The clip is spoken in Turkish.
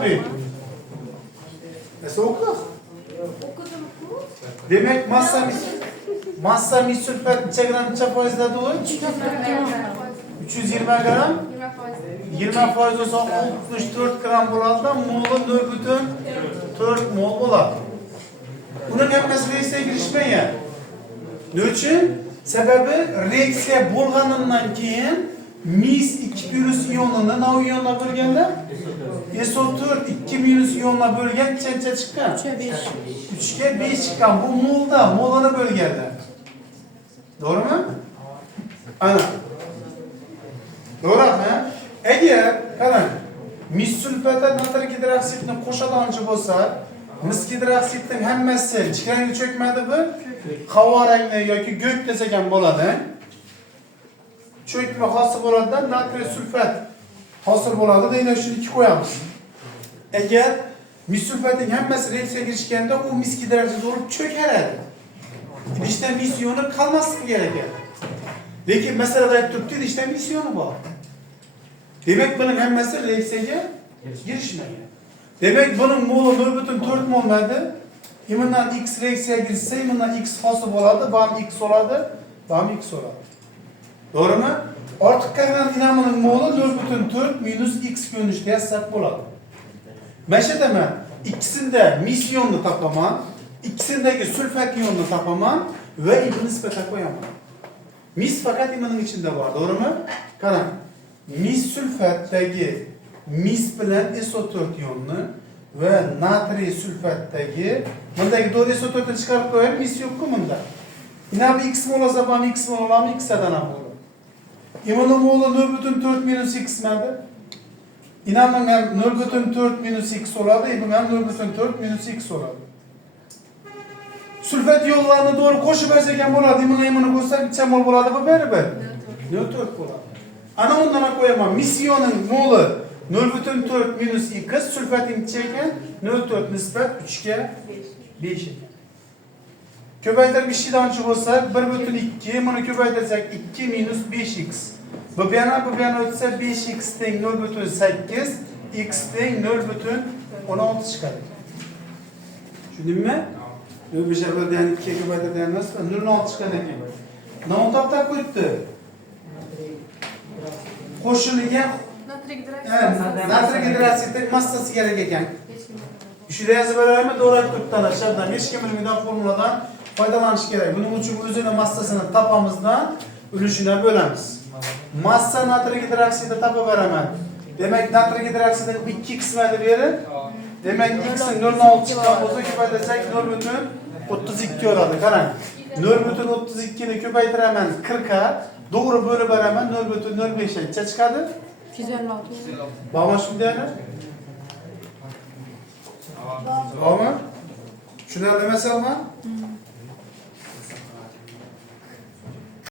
tabii. Mesela oku. Okudum mu? Demek massa mis sülfat neçe gram neçe faizde dolu? 320 gram. 20 faiz olsa 64 gram bo'ladi da mol'u 4,4 mol bo'ladi. Bunun hammasi reaksiyaga kirishmaydi. Ne uchun? Sababi reaksiya bo'lgandan keyin mis 2 plus ionini nav ionga bo'lganda SO4 2 minus ionga bo'lgan qancha chiqqan? 3 ga 5 chiqqan. Bu molda, molini bo'lganda. To'g'rimi? Ana. To'g'rimi? Agar qarang, mis sulfata natr gidroksidni qo'shadigan bo'lsa, mis gidroksidning hammasi chikranga cho'kmadi bu, qahva rangli yoki go'k desak ham bo'ladi. Cho'kma hosil bo'ladi, natriy sulfat hosil bo'ladi, deylik shuni ikki qo'yamiz. Agar mis sulfatning hammasi reaksiyaga kirishganda u mis gidroksid bo'lib cho'karadi. İdishda mis ioni qolmasligi kerak ekan. Lekin masalada aytib turibdi, idishda mis ioni bor. Demek bunun hammasi reaksiyaga girishmagan. Demek bunun molu 0,4 mol bo'ladi. Bundan x reaksiyaga girsa, bundan x hosil bo'ladi, bam x bo'ladi, bam x bo'ladi. To'g'rimi? Ortiq qolgan dinamoning molu 0,4 minus x ko'rinishda yozsak bo'ladi. Mana shu yerda ikkisida mis ionini topaman, ikisindagi sulfat ionini topaman va bu nisbatan qo'yaman. Mis faqat imaning ichida bor, to'g'rimi? Qarang. Mis sulfatdagi mis bilan SO4 ionini va natriy sulfatdagi bundagi to'g'ri SO4 ni chiqarib qo'yib, mis yo'q-ku bunda. Ina bu x mol olsa, ham x mol olamiz, x dan ham bo'ladi. Imuni moli 0,4 minus x madi. Inaning ham 0,4 minus x bo'ladi, bu ham 0,4 minus x bo'ladi. Sulfat yo'llarini to'g'ri qo'shib bersak ham bo'ladi. Imuni qo'shsak, necha mol bo'ladi bu baribir? 0,4 bo'ladi. Ana undan qo'yaman. Mis ioning moli 0,4 minus x, sulfating cheki 0,4 nisbat 3 ga 5 ekan. Ko'paytirib ishchidanchi bo'lsak 1,2, buni ko'paytirsak 2 minus 5x. Bu yana o'tsa 5x teng 0,8, x teng 0,16 chiqadi. Tushundingmi? 0,5 dan 2 ga ko'paytirganimiz 0,16 chiqadi ekan. Nima toptab qo'yibdi? Qo'shilgan natriy gidroksidning massasi kerak ekan. Shuni yozib beraymi? To'g'ri turibdilar. Shartdan hech kim bilmagan formuladan foydalanish kerak. Buning uchun o'zini massasini topamizdan ulushini bo'lamiz. Massa natriy gidroksidi topib beraman. Demak, natriy gidroksidi 2 qismida berib, demak x ning 0,6 chiqqan bo'lsa, ko'paytirsak 0,32 bo'ladi. Qarang. 0,32 ni ko'paytiraman 40 ga, to'g'ri bo'lib beraman 0,05 ga chiqadi. 256. Bormi shundaymi? Bormi? Tushunarli masalami?